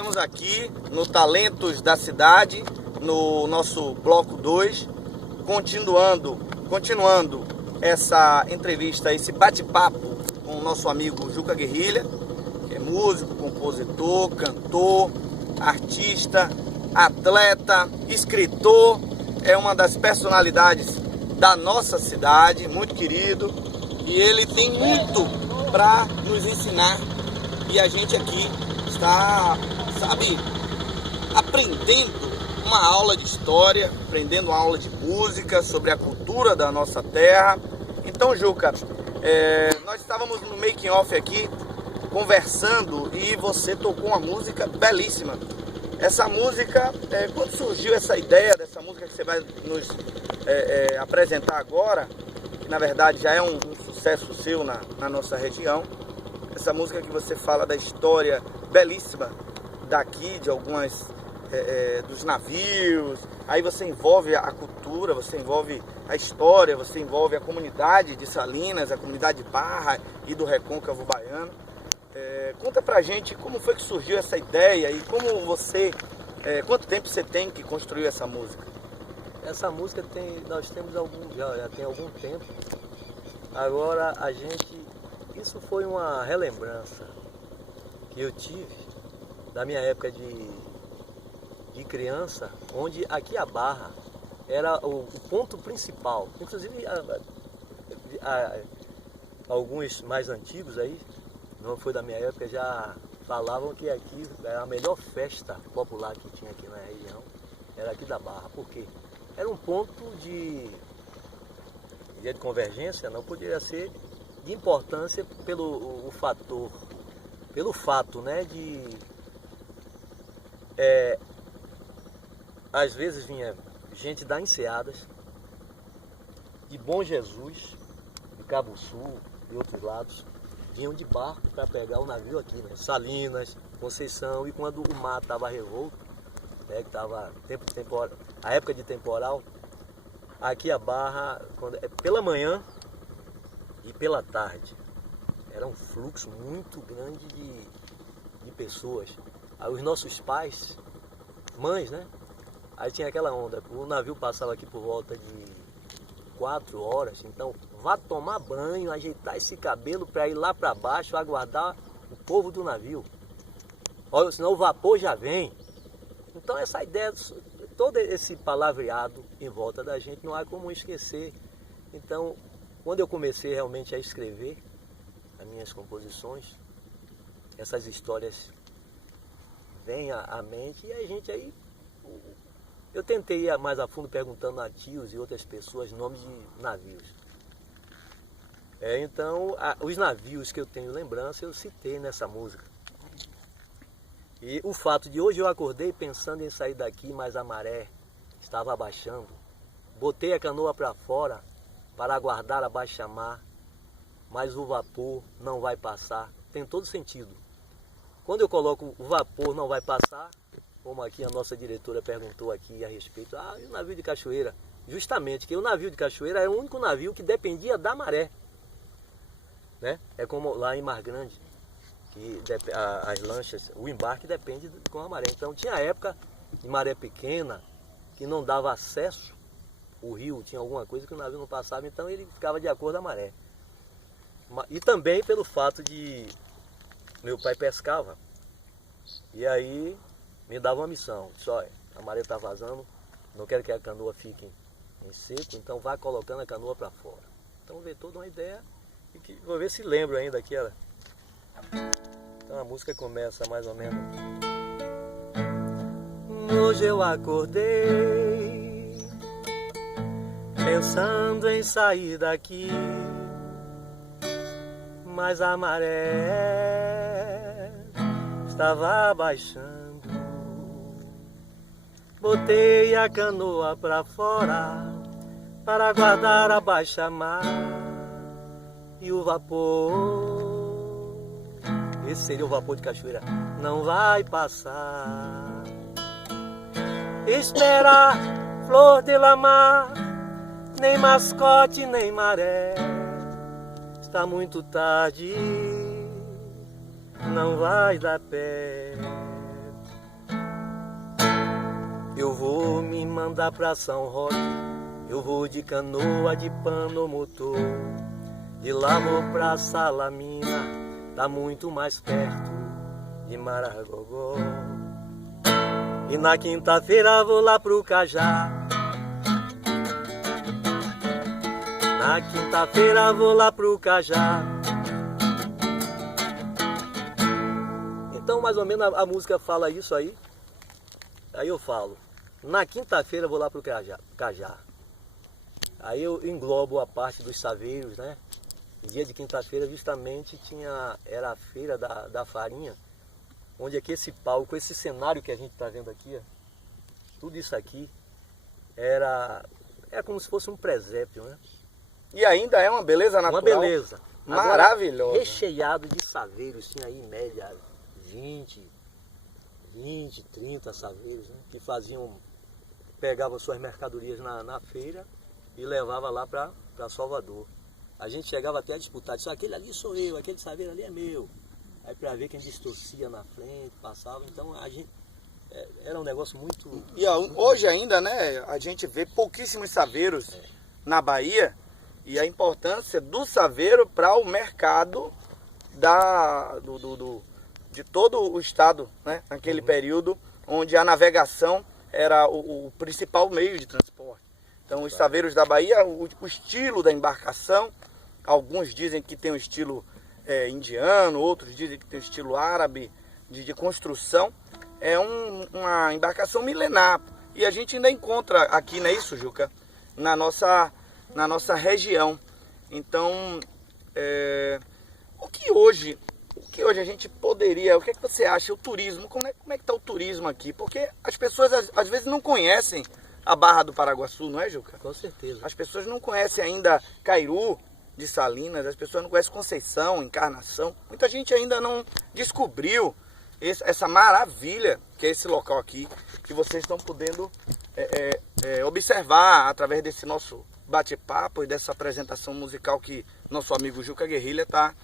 estamos aqui no Talentos da Cidade, no nosso bloco 2, continuando essa entrevista, esse bate-papo com o nosso amigo Juca Guerrilha, que é músico, compositor, cantor, artista, atleta, escritor, é uma das personalidades da nossa cidade, muito querido, e ele tem muito para nos ensinar, e a gente aqui está, aprendendo uma aula de história, aprendendo uma aula de música sobre a cultura da nossa terra. Então, Juca, nós estávamos no making off aqui, conversando, e você tocou uma música belíssima. Essa música, quando surgiu essa ideia dessa música que você vai nos apresentar agora, que na verdade já é um sucesso seu na nossa região, essa música que você fala da história belíssima daqui, de algumas dos navios, aí você envolve a cultura, você envolve a história, você envolve a comunidade de Salinas, a comunidade Barra e do Recôncavo Baiano. Conta pra gente como foi que surgiu essa ideia e como você, quanto tempo você tem que construir essa música? Essa música nós temos já tem algum tempo. Agora isso foi uma relembrança que eu tive da minha época de criança, onde aqui a Barra era o ponto principal. Inclusive alguns mais antigos aí, não foi da minha época, já falavam que aqui era a melhor festa popular que tinha aqui na região, era aqui da Barra. Por quê? Era um ponto de convergência, não poderia ser de importância pelo fato, né, às vezes vinha gente da Enseadas, de Bom Jesus, de Cabo Sul e outros lados, vinham de barco para pegar o navio aqui, né? Salinas, Conceição, e quando o mar estava revolto, né, que estava a época de temporal, aqui a Barra, pela manhã e pela tarde, era um fluxo muito grande de pessoas. Aí os nossos pais, mães, né? Aí tinha aquela onda, o navio passava aqui por volta de 4 horas, então vá tomar banho, ajeitar esse cabelo para ir lá para baixo, aguardar o povo do navio. Olha, senão o vapor já vem. Então essa ideia, todo esse palavreado em volta da gente, não há como esquecer. Então, quando eu comecei realmente a escrever as minhas composições, essas histórias vêm à mente, e a gente aí, eu tentei ir mais a fundo perguntando a tios e outras pessoas nomes de navios. Então, os navios que eu tenho lembrança, eu citei nessa música. E o fato de hoje eu acordei pensando em sair daqui, mas a maré estava abaixando. Botei a canoa para fora para aguardar a baixa-mar, mas o vapor não vai passar. Tem todo sentido. Quando eu coloco o vapor não vai passar, como aqui a nossa diretora perguntou aqui a respeito, e o navio de Cachoeira? Justamente, que o navio de Cachoeira era o único navio que dependia da maré. Né? É como lá em Mar Grande, que as lanchas, o embarque depende com a maré. Então tinha época de maré pequena, que não dava acesso, o rio tinha alguma coisa que o navio não passava, então ele ficava de acordo com a maré. E também pelo fato de meu pai pescava, e aí me dava uma missão, disse, olha, a maré está vazando, não quero que a canoa fique em seco, então vá colocando a canoa para fora. Então veio toda uma ideia, e vou ver se lembro ainda aqui, ela. Então a música começa mais ou menos. Hoje eu acordei pensando em sair daqui, mas a maré estava baixando. Botei a canoa pra fora para aguardar a baixa-mar e o vapor, esse seria o vapor de Cachoeira, não vai passar. Esperar flor de la mar, nem mascote nem maré, está muito tarde, não vai dar pé. Eu vou me mandar pra São Roque, eu vou de canoa de pano motor. De lá vou pra Salamina, tá muito mais perto de Maragogó. E na quinta-feira vou lá pro Cajá. Na quinta-feira vou lá pro Cajá. Então mais ou menos a música fala isso aí. Aí eu falo, na quinta-feira vou lá pro Cajá. Aí eu englobo a parte dos saveiros, né? Dia de quinta-feira justamente era a feira da farinha, onde aqui esse palco, esse cenário que a gente está vendo aqui, ó, tudo isso aqui é como se fosse um presépio, né? E ainda é uma beleza natural. Uma beleza. Maravilhosa. Agora, recheado de saveiros, tinha aí em média 20, 30 saveiros, né? Que pegavam suas mercadorias na feira e levavam lá para Salvador. A gente chegava até a disputar, disse, aquele ali sou eu, aquele saveiro ali é meu. Aí para ver quem distorcia na frente, passava, então a gente era um negócio muito... E hoje ainda, né, a gente vê pouquíssimos saveiros na Bahia, e a importância do saveiro para o mercado de todo o estado, né, naquele período onde a navegação era o principal meio de transporte. Então os saveiros da Bahia, o estilo da embarcação, alguns dizem que tem um estilo indiano, outros dizem que tem um estilo árabe de construção. É uma embarcação milenar. E a gente ainda encontra aqui, não é isso, Juca? Na nossa região. Então, o que hoje a gente poderia... O que é que você acha? O turismo, como é que está o turismo aqui? Porque as pessoas às vezes não conhecem a Barra do Paraguaçu, não é, Juca? Com certeza. As pessoas não conhecem ainda Cairu de Salinas, as pessoas não conhecem Conceição, Encarnação. Muita gente ainda não descobriu essa maravilha que é esse local aqui, que vocês estão podendo observar através desse nosso bate-papo e dessa apresentação musical que nosso amigo Juca Guerrilha está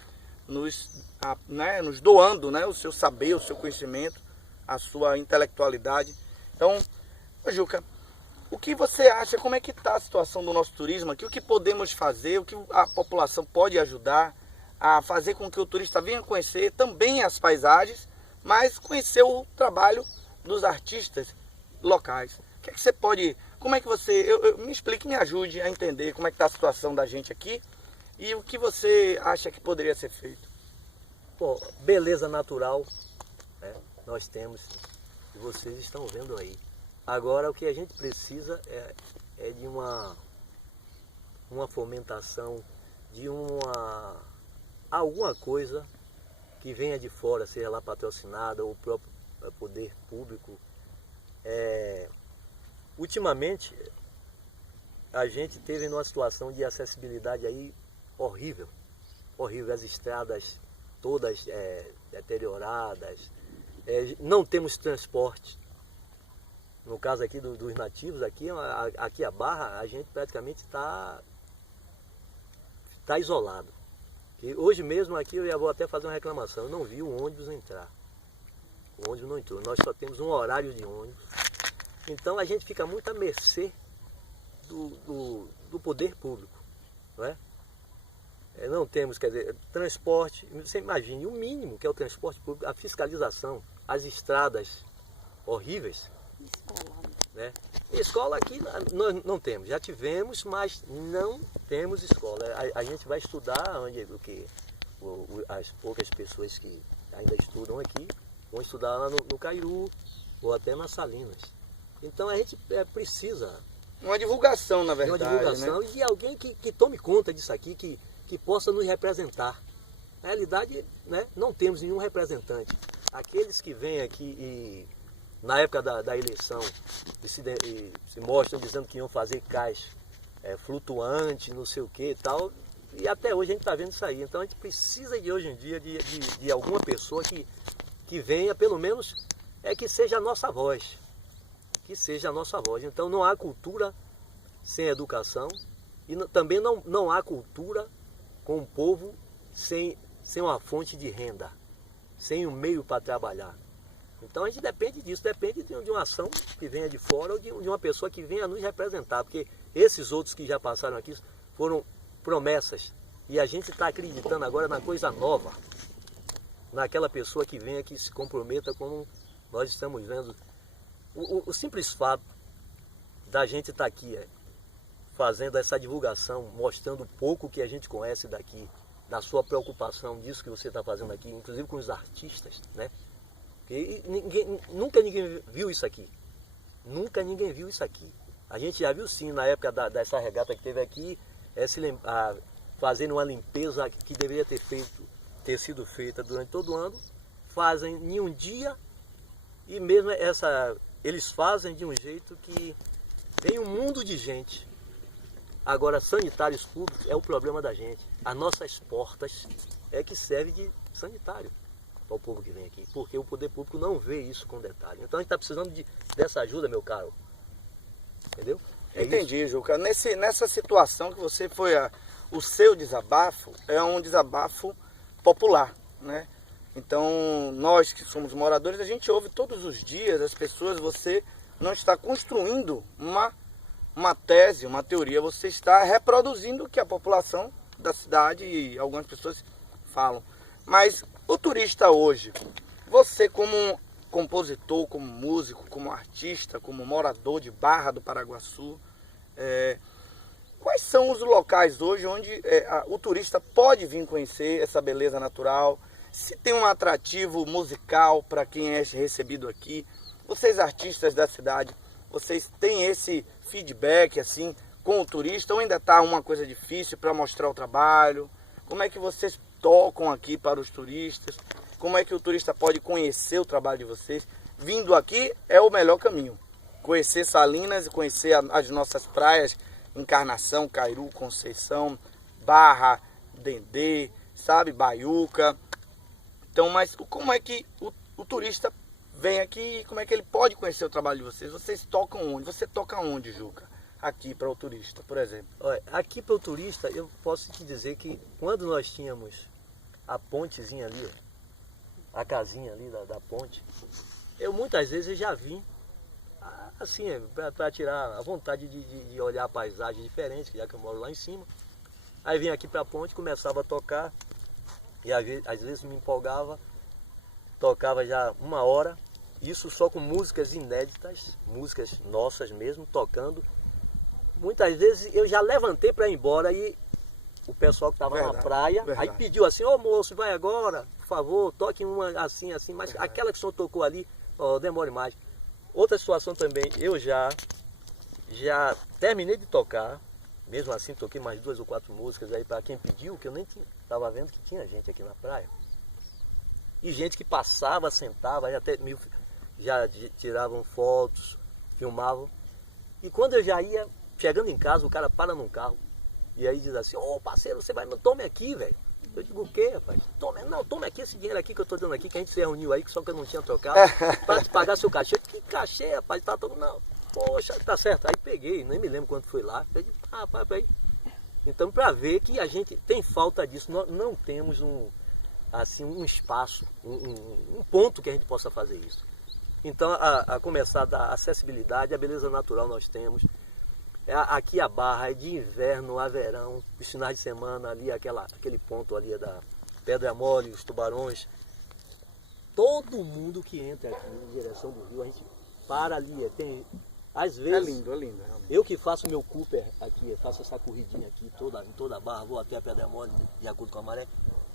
nos doando, né, o seu saber, o seu conhecimento, a sua intelectualidade. Então, Juca, o que você acha, como é que está a situação do nosso turismo aqui? O que podemos fazer, o que a população pode ajudar a fazer com que o turista venha conhecer também as paisagens, mas conhecer o trabalho dos artistas locais? O que é que você pode, como é que você, me explique, me ajude a entender como é que está a situação da gente aqui e o que você acha que poderia ser feito? Bom, beleza natural, né? Nós temos, e vocês estão vendo aí. Agora o que a gente precisa é de uma fomentação, de alguma coisa que venha de fora, seja lá patrocinada ou o próprio poder público. Ultimamente a gente teve numa situação de acessibilidade aí horrível, as estradas todas deterioradas, não temos transporte. No caso aqui dos nativos, aqui a Barra, a gente praticamente está isolado. E hoje mesmo aqui eu já vou até fazer uma reclamação, eu não vi o ônibus entrar. O ônibus não entrou, nós só temos um horário de ônibus. Então a gente fica muito à mercê do poder público, não é? Não temos, quer dizer, transporte, você imagine o mínimo que é o transporte público, a fiscalização, as estradas horríveis. Né? Escola aqui nós não temos, já tivemos, mas não temos escola. A gente vai estudar as poucas pessoas que ainda estudam aqui vão estudar lá no Cairu ou até nas Salinas. Então a gente precisa... Uma divulgação, na verdade. Uma divulgação, né? E alguém que tome conta disso aqui, que possa nos representar. Na realidade, né, não temos nenhum representante. Aqueles que vêm aqui e na época da eleição e se mostram dizendo que iam fazer cais flutuante, não sei o que e tal, e até hoje a gente está vendo isso aí. Então a gente precisa de hoje em dia de alguma pessoa que venha, pelo menos, que seja a nossa voz. Que seja a nossa voz. Então não há cultura sem educação e também não há cultura com o povo sem uma fonte de renda, sem um meio para trabalhar. Então a gente depende disso, depende de uma ação que venha de fora ou de uma pessoa que venha nos representar, porque esses outros que já passaram aqui foram promessas e a gente está acreditando agora na coisa nova, naquela pessoa que venha, que se comprometa como nós estamos vendo. O simples fato da gente estar aqui fazendo essa divulgação, mostrando o pouco que a gente conhece daqui, da sua preocupação disso que você está fazendo aqui, inclusive com os artistas, né? E nunca ninguém viu isso aqui. Nunca ninguém viu isso aqui. A gente já viu sim, na época dessa regata que teve aqui, fazendo uma limpeza que deveria ter sido feita durante todo o ano, fazem em um dia e mesmo eles fazem de um jeito que vem um mundo de gente. Agora, sanitários públicos é o problema da gente. As nossas portas é que serve de sanitário para o povo que vem aqui, porque o poder público não vê isso com detalhe. Então a gente está precisando dessa ajuda, meu caro. Entendeu? Entendi, isso. Juca. Nessa situação que você foi, o seu desabafo é um desabafo popular, né? Então nós que somos moradores, a gente ouve todos os dias as pessoas, você não está construindo uma tese, uma teoria, você está reproduzindo o que a população da cidade e algumas pessoas falam. Mas o turista hoje, você como compositor, como músico, como artista, como morador de Barra do Paraguaçu, quais são os locais hoje onde o turista pode vir conhecer essa beleza natural? Se tem um atrativo musical para quem é recebido aqui? Vocês artistas da cidade, vocês têm esse feedback assim com o turista ou ainda está uma coisa difícil para mostrar o trabalho? Como é que vocês tocam aqui para os turistas? Como é que o turista pode conhecer o trabalho de vocês? Vindo aqui é o melhor caminho. Conhecer Salinas e conhecer as nossas praias, Encarnação, Cairu, Conceição, Barra, Dendê, sabe, Baiuca. Então, mas como é que o turista vem aqui e como é que ele pode conhecer o trabalho de vocês? Vocês tocam onde? Você toca onde, Juca? Aqui para o turista, por exemplo. Olha, aqui para o turista, eu posso te dizer que quando nós tínhamos a pontezinha ali, a casinha ali da ponte, eu muitas vezes eu já vim assim, para tirar a vontade de olhar a paisagem diferente, já que eu moro lá em cima. Aí vim aqui para a ponte, começava a tocar e às vezes me empolgava, tocava já 1 hora, isso só com músicas inéditas, músicas nossas mesmo, tocando. Muitas vezes eu já levantei para ir embora e o pessoal que estava na praia, aí pediu assim, ô moço, vai agora, por favor, toque uma assim, mas aquela que o senhor tocou ali, demore mais. Outra situação também, eu já terminei de tocar, mesmo assim toquei mais 2 ou 4 músicas aí para quem pediu, que eu nem estava vendo que tinha gente aqui na praia. E gente que passava, sentava, já tiravam fotos, filmavam. E quando eu já ia chegando em casa, o cara para num carro e aí diz assim, ô parceiro, você vai, tome aqui, velho. Eu digo, o quê, rapaz? Tome aqui esse dinheiro aqui que eu tô dando aqui, que a gente se reuniu aí, só que eu não tinha trocado, para te pagar seu cachê. Que cachê, rapaz? Tá todo, não. Poxa, tá certo. Aí peguei, nem me lembro quanto foi lá. Eu digo, rapaz, aí. Então, para ver que a gente tem falta disso, nós não temos um espaço, um ponto que a gente possa fazer isso. Então, a começar da acessibilidade, a beleza natural nós temos. Aqui a Barra é de inverno a verão, os finais de semana ali, aquele ponto ali da Pedra Mole, os tubarões. Todo mundo que entra aqui em direção do rio, a gente para ali. Às vezes, é lindo, realmente. Eu que faço meu Cooper aqui, eu faço essa corridinha aqui, em toda a Barra, vou até a Pedra Mole, de acordo com a maré,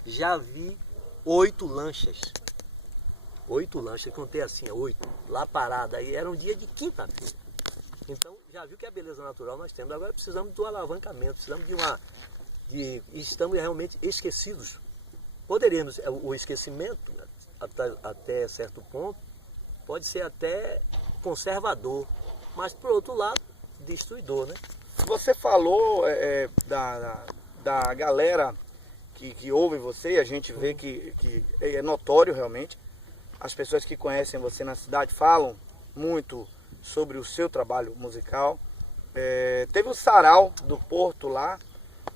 já vi 8 lanchas. 8 lanchas, contei assim, 8, lá parada, aí era um dia de quinta-feira. Então, já viu que a beleza natural nós temos. Agora precisamos do alavancamento, precisamos estamos realmente esquecidos. Poderíamos, o esquecimento, até certo ponto, pode ser até conservador, mas por outro lado, destruidor, né? Você falou da galera que ouve você, a gente vê que é notório realmente. As pessoas que conhecem você na cidade falam muito sobre o seu trabalho musical. Teve o Sarau do Porto lá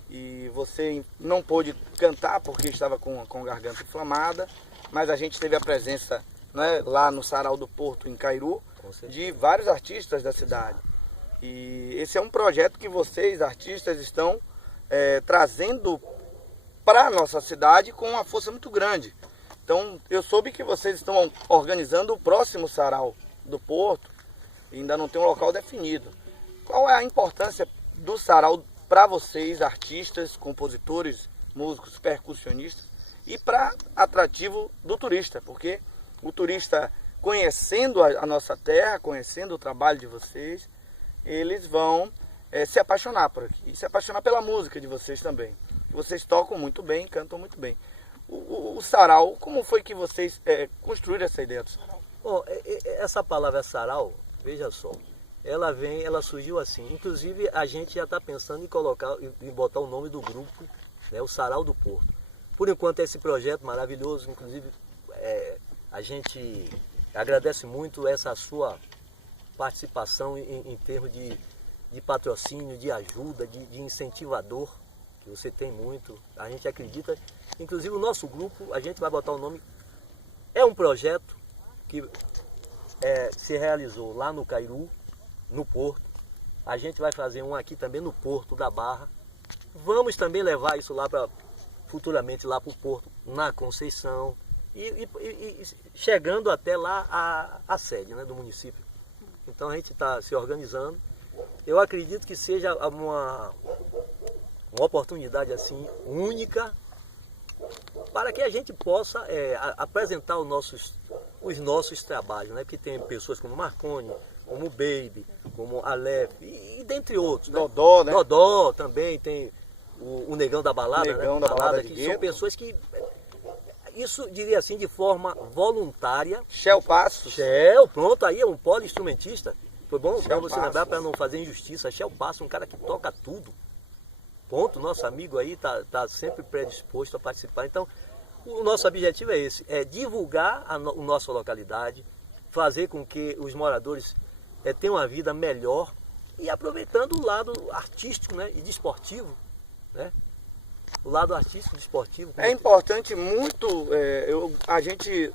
e você não pôde cantar porque estava com garganta inflamada, mas a gente teve a presença né, lá no Sarau do Porto, em Cairu, de vários artistas da cidade. E esse é um projeto que vocês, artistas, estão trazendo para a nossa cidade com uma força muito grande. Então, eu soube que vocês estão organizando o próximo Sarau do Porto, e ainda não tem um local definido. Qual é a importância do Sarau para vocês, artistas, compositores, músicos, percussionistas, e para atrativo do turista? Porque o turista, conhecendo a nossa terra, conhecendo o trabalho de vocês, eles vão se apaixonar por aqui, e se apaixonar pela música de vocês também. Vocês tocam muito bem, cantam muito bem. O sarau, como foi que vocês construíram essa ideia do sarau? Bom, essa palavra sarau, veja só, ela surgiu assim. Inclusive a gente já está pensando em botar o nome do grupo, né, o Sarau do Porto. Por enquanto esse projeto maravilhoso, inclusive a gente agradece muito essa sua participação em termos de patrocínio, de ajuda, de incentivador, que você tem muito. A gente acredita, inclusive o nosso grupo, a gente vai botar o nome, é um projeto que se realizou lá no Cairu, no Porto. A gente vai fazer um aqui também no Porto da Barra. Vamos também levar isso lá futuramente lá para o Porto, na Conceição, e chegando até lá a sede, né, do município. Então a gente está se organizando. Eu acredito que seja uma oportunidade assim única para que a gente possa apresentar os nossos trabalhos, né? Que tem pessoas como Marconi, como Baby, como Aleph e dentre outros. Né? Dodó, né? Dodó também tem o Negão da Balada, Negão, né? da Balada que de são pessoas que, isso diria assim, de forma voluntária. Shell Passos. Shell, pronto, aí é um poliinstrumentista. Foi bom Shell você Passos. lembrar para não fazer injustiça. Shell Passos, um cara que toca tudo. Ponto, nosso amigo aí tá sempre predisposto a participar. Então, o nosso objetivo é esse, é divulgar a nossa localidade, fazer com que os moradores tenham uma vida melhor e aproveitando o lado artístico, né, e desportivo, né? O lado artístico e desportivo. É importante muito, a gente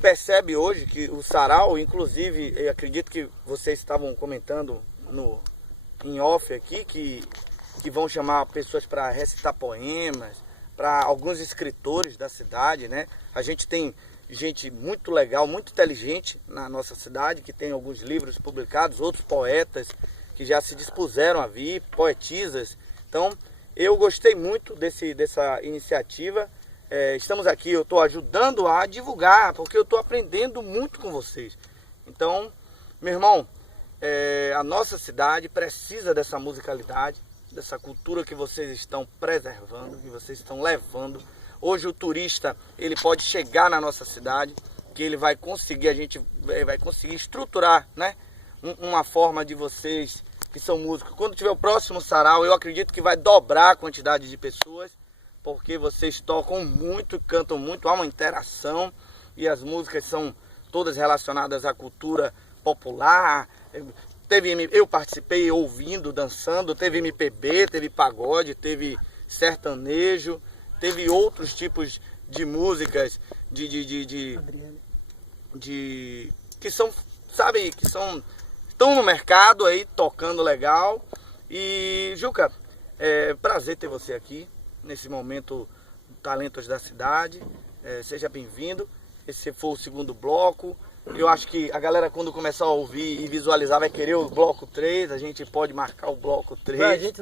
percebe hoje que o sarau, inclusive, eu acredito que vocês estavam comentando em off aqui, que vão chamar pessoas para recitar poemas, para alguns escritores da cidade, né? A gente tem gente muito legal, muito inteligente na nossa cidade, que tem alguns livros publicados, outros poetas que já se dispuseram a vir, poetisas. Então, eu gostei muito dessa iniciativa. Estamos aqui, eu estou ajudando a divulgar, porque eu estou aprendendo muito com vocês. Então, meu irmão, a nossa cidade precisa dessa musicalidade, dessa cultura que vocês estão preservando, que vocês estão levando. Hoje o turista, ele pode chegar na nossa cidade, que ele vai conseguir, a gente vai conseguir estruturar, né, uma forma de vocês que são músicos. Quando tiver o próximo sarau, eu acredito que vai dobrar a quantidade de pessoas, porque vocês tocam muito, cantam muito, há uma interação e as músicas são todas relacionadas à cultura popular. Eu participei ouvindo, dançando, teve MPB, teve pagode, teve sertanejo, teve outros tipos de músicas que são, sabe, que estão no mercado aí, tocando legal. E Juca, prazer ter você aqui nesse momento Talentos da Cidade. Seja bem-vindo. Esse foi o segundo bloco. Eu acho que a galera, quando começar a ouvir e visualizar, vai querer o bloco 3. A gente pode marcar o bloco 3.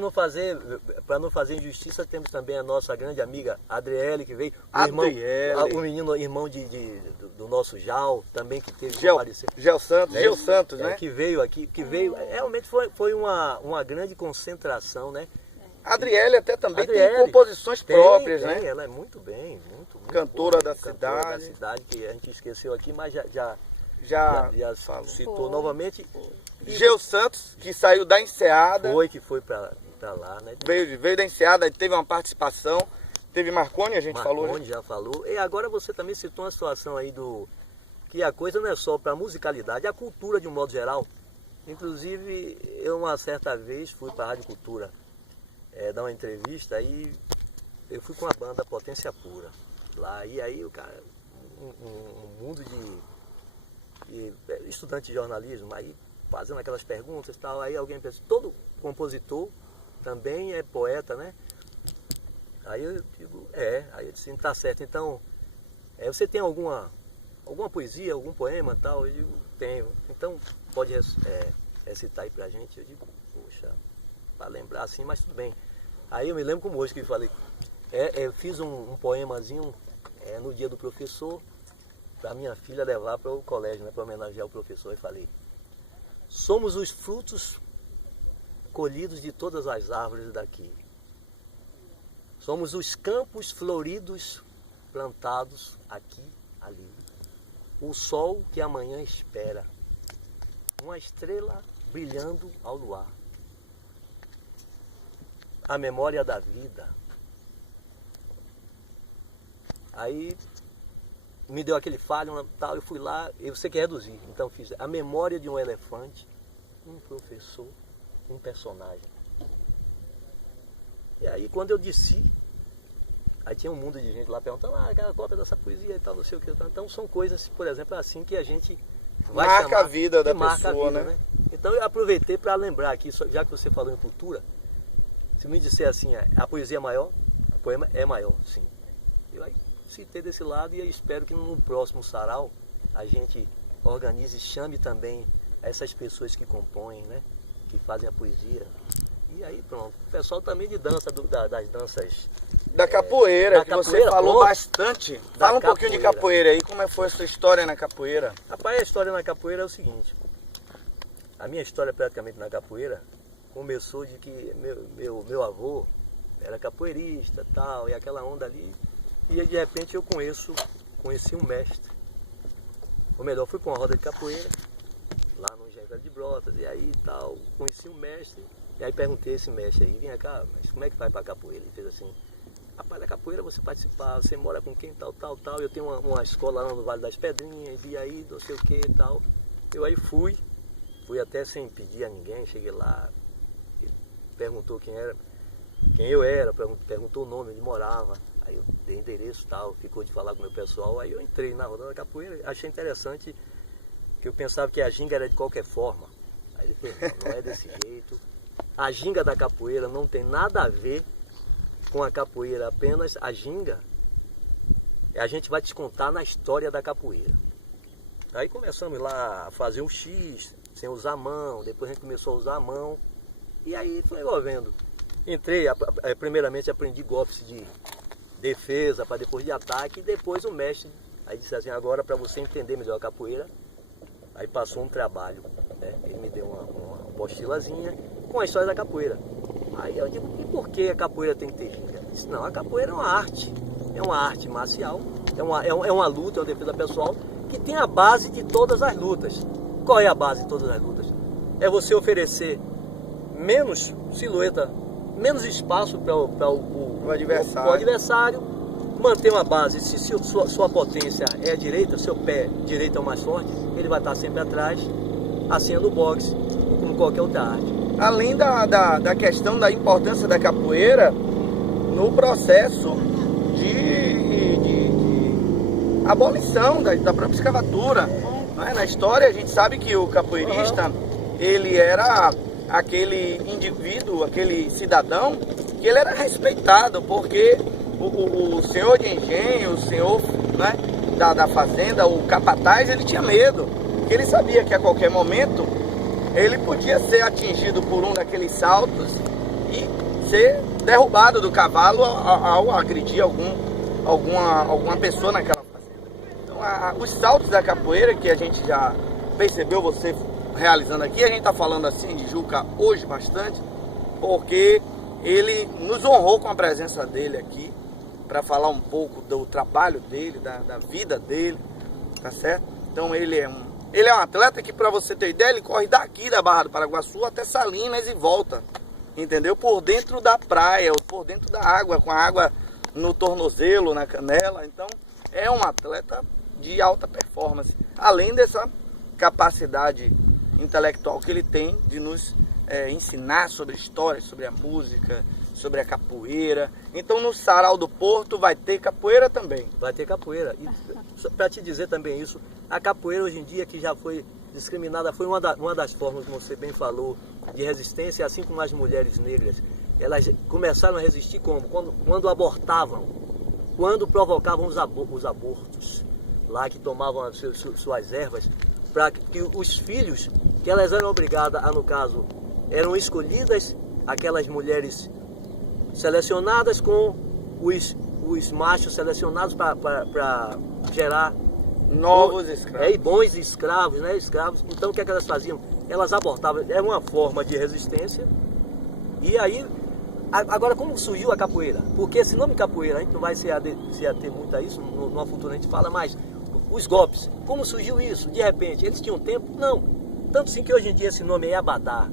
Para não fazer injustiça, temos também a nossa grande amiga Adriele, que veio. O menino, irmão do nosso Jal, também que teve que aparecer. Gel Santos, né? Que veio aqui, realmente foi uma grande concentração, né? A Adriele até também tem composições próprias, né? Ela é muito bem, muito cantora boa, da cidade. Que a gente esqueceu aqui, mas já citou falou. Novamente. Gel Santos, que saiu da Enseada. Que foi para lá, né? Veio da Enseada, teve uma participação. Teve Marconi, a gente falou. Marconi já falou. E agora você também citou uma situação aí que a coisa não é só para a musicalidade, é a cultura de um modo geral. Inclusive, eu uma certa vez fui para a Rádio Cultura dar uma entrevista e eu fui com a banda Potência Pura lá. E aí o cara, um mundo estudante de jornalismo, aí fazendo aquelas perguntas e tal, aí alguém pensa, todo compositor também é poeta, né? Aí eu digo, aí eu disse, tá certo, então, você tem alguma poesia, algum poema e tal? Eu digo, tenho, então pode recitar aí pra gente? Eu digo, poxa, para lembrar assim, mas tudo bem. Aí eu me lembro como hoje que eu falei, eu fiz um poemazinho no dia do professor, para minha filha levar para o colégio, né, para homenagear o professor, e falei, somos os frutos colhidos de todas as árvores daqui. Somos os campos floridos plantados aqui, ali. O sol que amanhã espera. Uma estrela brilhando ao luar. A memória da vida. Aí me deu aquele falho, tal, eu fui lá, você quer reduzir. Então eu fiz a memória de um elefante, um professor, um personagem. E aí quando eu desci, aí tinha um mundo de gente lá perguntando, aquela cópia dessa poesia e tal, não sei o que. Então são coisas, por exemplo, assim que a gente vai marca chamar, a vida da marca pessoa, a vida, né? Então eu aproveitei para lembrar aqui, já que você falou em cultura, se me disser assim, a poesia é maior, o poema é maior, sim. Eu aí citei desse lado e eu espero que no próximo sarau a gente organize e chame também essas pessoas que compõem, né? Que fazem a poesia. E aí pronto. O pessoal também de dança, das danças... Da capoeira, que você falou pronto. Bastante. Fala um pouquinho de capoeira aí, como foi a sua história na capoeira? Rapaz, a história na capoeira é o seguinte. A minha história praticamente na capoeira começou de que meu avô era capoeirista tal, e aquela onda ali. E de repente eu conheci um mestre. Ou melhor, fui para uma roda de capoeira, lá no Engenho de Brotas, e aí tal, conheci um mestre. E aí perguntei a esse mestre aí, vem cá, mas como é que faz para capoeira? Ele fez assim, rapaz, da capoeira você participar, você mora com quem, tal, eu tenho uma escola lá no Vale das Pedrinhas, e aí não sei o que e tal. Eu aí fui até sem pedir a ninguém, cheguei lá, perguntou quem eu era, perguntou o nome, onde morava, aí eu dei endereço e tal, ficou de falar com o meu pessoal, aí eu entrei na roda da capoeira, achei interessante que eu pensava que a ginga era de qualquer forma. Aí ele falou, não é desse jeito. A ginga da capoeira não tem nada a ver com a capoeira, apenas a ginga. A gente vai descontar na história da capoeira. Aí começamos lá a fazer um X, sem usar a mão, depois a gente começou a usar a mão. E aí foi envolvendo. Entrei, primeiramente aprendi golpes de defesa, para depois de ataque, e depois o mestre aí disse assim, agora para você entender melhor a capoeira, aí passou um trabalho, né? Ele me deu uma apostilazinha com a história da capoeira. Aí eu digo, e por que a capoeira tem que ter ginga? Ele disse, não, a capoeira é uma arte marcial, é uma luta, é uma defesa pessoal, que tem a base de todas as lutas. Qual é a base de todas as lutas? É você oferecer menos silhueta, menos espaço para o adversário, manter uma base. Se sua potência é a direita, seu pé direito é o mais forte, ele vai estar sempre atrás, assim é no boxe, ou como qualquer outra arte. Além da questão da importância da capoeira no processo de abolição da própria escravatura. Né? Na história a gente sabe que o capoeirista, ele era aquele indivíduo, aquele cidadão, que ele era respeitado, porque o senhor de engenho, o senhor, né, da fazenda, o capataz, ele tinha medo, porque ele sabia que a qualquer momento ele podia ser atingido por um daqueles saltos e ser derrubado do cavalo ao agredir alguma pessoa naquela fazenda. Então, os saltos da capoeira, que a gente já percebeu você realizando aqui, a gente está falando assim de Juca hoje bastante, porque ele nos honrou com a presença dele aqui, para falar um pouco do trabalho dele, da vida dele, tá certo? Então ele é um atleta que, para você ter ideia, ele corre daqui da Barra do Paraguaçu até Salinas e volta, entendeu? Por dentro da praia, ou por dentro da água, com a água no tornozelo, na canela. Então é um atleta de alta performance, além dessa capacidade intelectual que ele tem de nos ensinar sobre história, sobre a música, sobre a capoeira. Então no Sarau do Porto vai ter capoeira também. Vai ter capoeira. E para te dizer também isso, A capoeira hoje em dia, que já foi discriminada, foi uma das formas, como você bem falou, de resistência, assim como as mulheres negras. Elas começaram a resistir como? Quando abortavam, quando provocavam os abortos, lá que tomavam suas ervas, para que os filhos, que elas eram obrigadas a, no caso, eram escolhidas, aquelas mulheres selecionadas com os machos selecionados para gerar novos escravos. E bons escravos, né? Escravos. Então o que é que elas faziam? Elas abortavam, era uma forma de resistência. E aí, agora como surgiu a capoeira? Porque esse nome capoeira, a gente não vai se ater muito a isso, numa futura a gente fala, mas os golpes, como surgiu isso? De repente, eles tinham tempo? Não. Tanto sim que hoje em dia esse nome é abadá.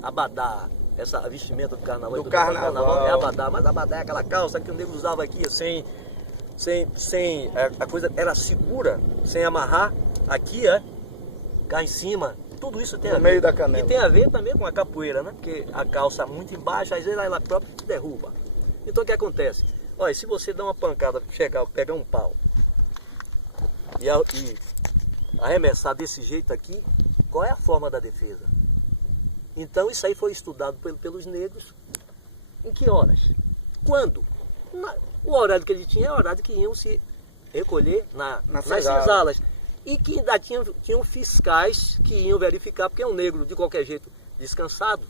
Abadá, essa vestimenta do carnaval. Do carnaval é abadá, mas abadá é aquela calça que o negro usava aqui, sem a coisa era segura, sem amarrar, aqui, cá em cima. Tudo isso tem a ver. No meio da canela. E tem a ver também com a capoeira, né? Porque a calça muito embaixo, às vezes ela própria te derruba. Então o que acontece? Olha, se você dá uma pancada, pegar um pau e arremessar desse jeito aqui, qual é a forma da defesa? Então isso aí foi estudado pelos negros. Em que horas? Quando? O horário que eles tinham é o horário que iam se recolher nas senzalas. E que ainda tinham fiscais que iam verificar, porque um negro, de qualquer jeito, descansado,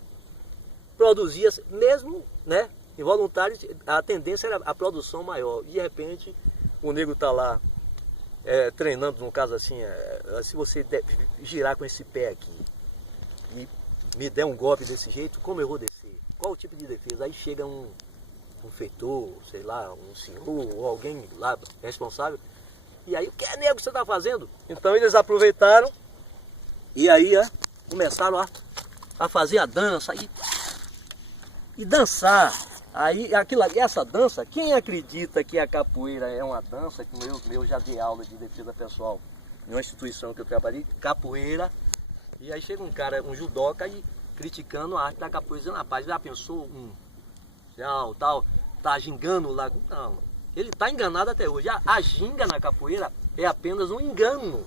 produzia, mesmo, né, involuntário, a tendência era a produção maior. De repente, o negro está lá treinando, no caso assim, se você girar com esse pé aqui e me der um golpe desse jeito, como eu vou descer? Qual o tipo de defesa? Aí chega um feitor, sei lá, um senhor ou alguém lá responsável. E aí, o que é negro que você está fazendo? Então eles aproveitaram e aí começaram a fazer a dança e dançar. Aí essa dança, quem acredita que a capoeira é uma dança, que eu já dei aula de defesa pessoal em uma instituição que eu trabalhei, capoeira, e aí chega um cara, um judoca, aí criticando a arte da capoeira, dizendo, rapaz, já pensou tal, tá gingando lá? Não. Ele está enganado até hoje. A ginga na capoeira é apenas um engano.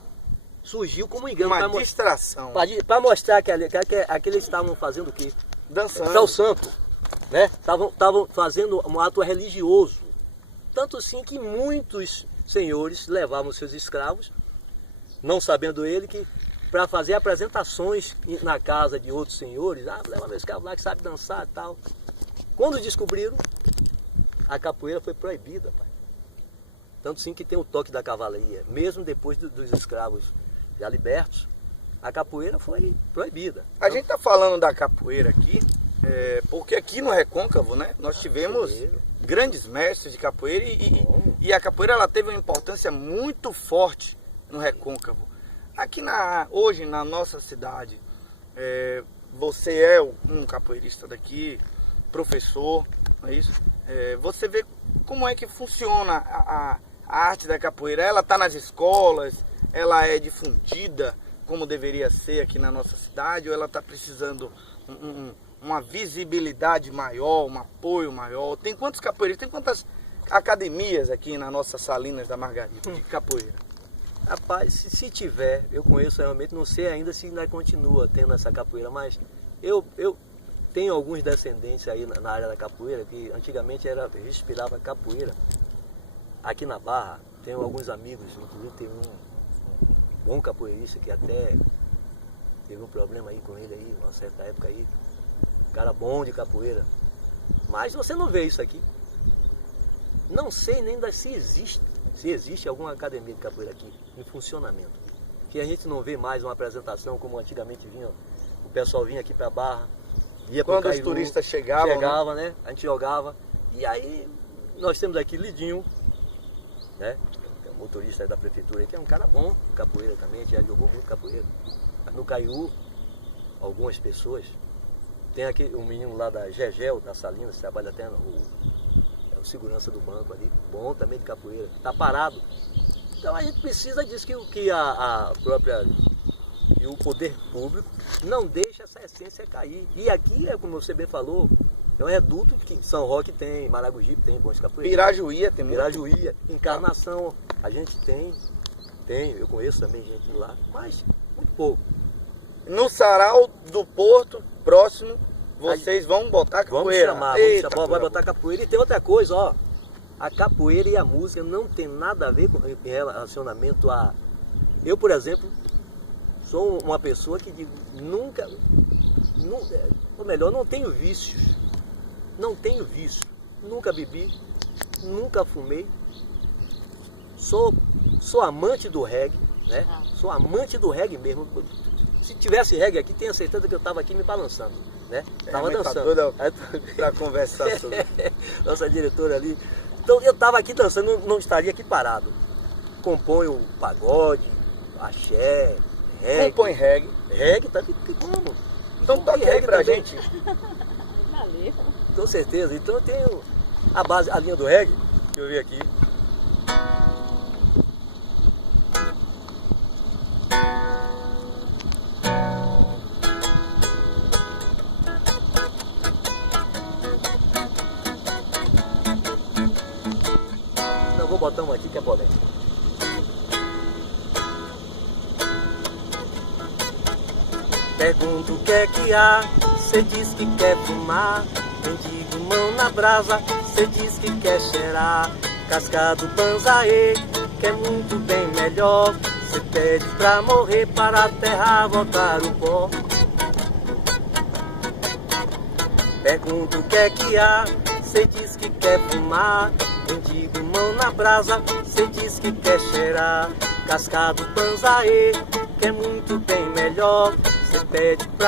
Surgiu como um engano. Uma distração. Para mostrar que aqueles estavam fazendo o quê? Dançando. Para o santo. Né? Estavam fazendo um ato religioso. Tanto sim que muitos senhores levavam seus escravos, não sabendo ele que para fazer apresentações na casa de outros senhores, leva meu escravo lá que sabe dançar e tal. Quando descobriram, a capoeira foi proibida, pai. Tanto sim que tem o toque da cavalaria. Mesmo depois dos escravos já libertos, a capoeira foi proibida. A gente está falando da capoeira aqui, porque aqui no Recôncavo, né, nós tivemos grandes mestres de capoeira e a capoeira ela teve uma importância muito forte no Recôncavo. Aqui hoje na nossa cidade, você é um capoeirista daqui, professor, não é isso? Você vê como é que funciona a arte da capoeira. Ela está nas escolas, ela é difundida como deveria ser aqui na nossa cidade, ou ela está precisando uma visibilidade maior, um apoio maior? Tem quantos capoeiristas, tem quantas academias aqui na nossa Salinas da Margarida de capoeira? Rapaz, se tiver, eu conheço realmente, não sei ainda se ainda continua tendo essa capoeira, mas eu tenho alguns descendentes aí na área da capoeira, que antigamente respirava capoeira. Aqui na Barra, tenho alguns amigos, inclusive tem um bom capoeirista que até teve um problema aí com ele aí, uma certa época aí. Um cara bom de capoeira. Mas você não vê isso aqui. Não sei nem se existe alguma academia de capoeira aqui em funcionamento. Que a gente não vê mais uma apresentação como antigamente vinha, o pessoal vinha aqui para Barra. Quando os turistas chegavam, né? A gente jogava. E aí nós temos aqui Lidinho, né? Que é um motorista da prefeitura, que é um cara bom de capoeira também, já jogou muito capoeira. No Caiú, algumas pessoas. Tem aqui um menino lá da Gegel, da Salinas, que trabalha até o segurança do banco ali, bom também de capoeira. Tá parado. Então a gente precisa disso, que a própria e o poder público não deixa essa essência cair. E aqui, como você bem falou, é um reduto que São Roque tem, Maragogipe tem bons capoeiras. Pirajuí tem muito. Pirajuí, Encarnação, a gente tem eu conheço também gente de lá, mas muito pouco. No Sarau do Porto, próximo, vocês vão botar capoeira. Vamos chamar, vai botar capoeira. E tem outra coisa, ó. A capoeira e a música não tem nada a ver com em relacionamento a... Eu, por exemplo, sou uma pessoa que digo, ou melhor, não tenho vícios. Não tenho vício. Nunca bebi, nunca fumei. Sou amante do reggae, né? Sou amante do reggae mesmo. Se tivesse reggae aqui, tenho certeza que eu estava aqui me balançando, né? Estava dançando. Para conversar sobre. Nossa diretora ali. Então eu estava aqui dançando, não estaria aqui parado. Componho pagode, axé, reggae. Compõe reggae. Reggae, tá aqui como? Então toque aí pra gente. Valeu. Com certeza. Então eu tenho a linha do reggae, que eu vi aqui. Então vou botar uma aqui que é polêmica. Pergunto o que é que há, cê diz que quer fumar. Mendigo mão na brasa, cê diz que quer cheirar. Cascado banzaê, que é muito bem melhor. Cê pede pra morrer, para a terra voltar o pó. Pergunto o que é que há, cê diz que quer fumar. Mendigo mão na brasa, cê diz que quer cheirar. Cascado banzaê, que é muito bem melhor. Cê pede pra